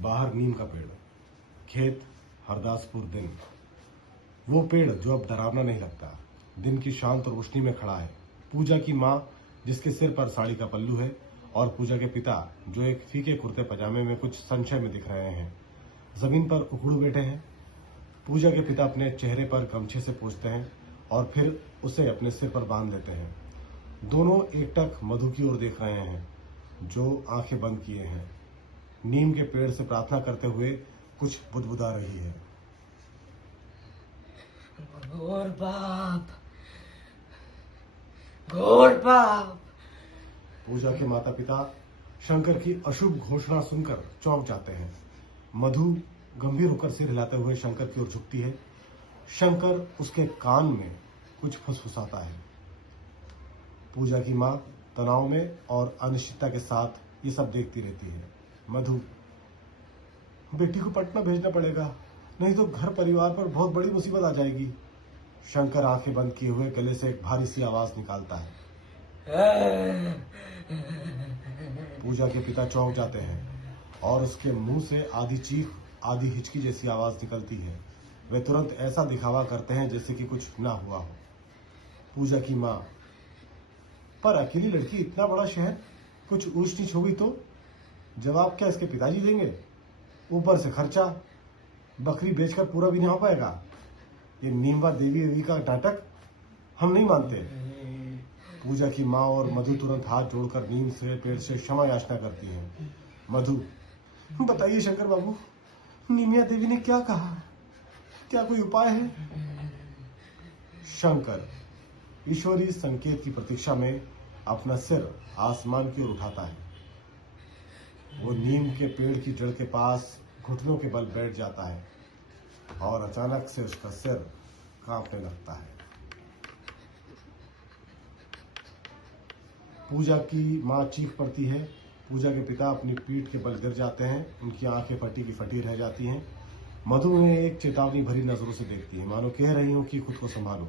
बाहर नीम का पेड़, खेत हरदासपुर दिन। वो पेड़ जो अब डरावना नहीं लगता, दिन की शांत रोशनी में खड़ा है। पूजा की माँ जिसके सिर पर साड़ी का पल्लू है, और पूजा के पिता जो एक फीके कुर्ते पजामे में कुछ संशय में दिख रहे हैं, जमीन पर उखड़ू बैठे हैं। पूजा के पिता अपने चेहरे पर गमछे से पोंछते हैं और फिर उसे अपने सिर पर बांध देते हैं। दोनों एकटक मधु की ओर देख रहे हैं, जो आंखें बंद किए हैं, नीम के पेड़ से प्रार्थना करते हुए कुछ बुदबुदा रही है। घोर पाप, घोर पाप। पूजा के माता पिता शंकर की अशुभ घोषणा सुनकर चौंक जाते हैं। मधु गंभीर होकर सिर हिलाते हुए शंकर की ओर झुकती है। शंकर उसके कान में कुछ फुसफुसाता है। पूजा की माँ तनाव में और अनिश्चितता के साथ ये सब देखती रहती है। मधु, बेटी को पटना भेजना पड़ेगा, नहीं तो घर परिवार पर बहुत बड़ी मुसीबत आ जाएगी। शंकर आंखें बंद किए हुए गले से एक भारी सी आवाज निकालता है। पूजा के पिता चौंक जाते हैं और उसके मुंह से आधी चीख आधी हिचकी जैसी आवाज निकलती है। वे तुरंत ऐसा दिखावा करते हैं जैसे कि कुछ ना हुआ हो। पूजा की माँ, पर अकेली लड़की, इतना बड़ा शहर, कुछ ऊंच नीच होगी तो जवाब क्या इसके पिताजी देंगे? ऊपर से खर्चा, बकरी बेचकर पूरा भी नहीं हो पाएगा। ये नीमवा देवी का नाटक हम नहीं मानते। पूजा की माँ और मधु तुरंत हाथ जोड़कर नीम से पेड़ से क्षमा याचना करती है। मधु, बताइए शंकर बाबू, नीमिया देवी ने क्या कहा? क्या कोई उपाय है? शंकर ईश्वरीय संकेत की प्रतीक्षा में अपना सिर आसमान की ओर उठाता है। वो नीम के पेड़ की जड़ के पास घुटनों के बल बैठ जाता है और अचानक से उसका सिर कांपने लगता है। पूजा की माँ चीख पड़ती है। पूजा के पिता अपनी पीठ के बल गिर जाते हैं। उनकी आंखें फटी की फटी रह जाती हैं। मधु उन्हें एक चेतावनी भरी नजरों से देखती है, मानो कह रही हो कि खुद को संभालो।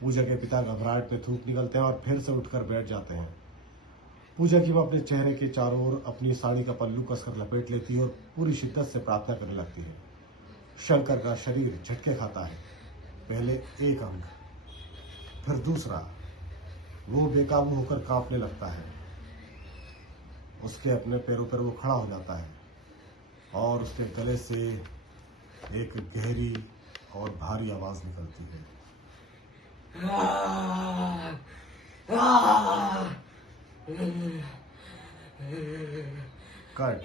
पूजा के पिता घबराहट में थूक निकलते हैं और फिर से उठकर बैठ जाते हैं। पूजा की माँ अपने चेहरे के चारों ओर अपनी साड़ी का पल्लू कसकर लपेट लेती है और पूरी शिद्दत से प्रार्थना करने लगती है। शंकर का शरीर झटके खाता है। पहले एक अंग, फिर दूसरा। वो बेकाबू होकर कांपने लगता है। उसके अपने पैरों पर वो खड़ा हो जाता है और उसके गले से एक गहरी और भारी आवाज निकलती है। कट।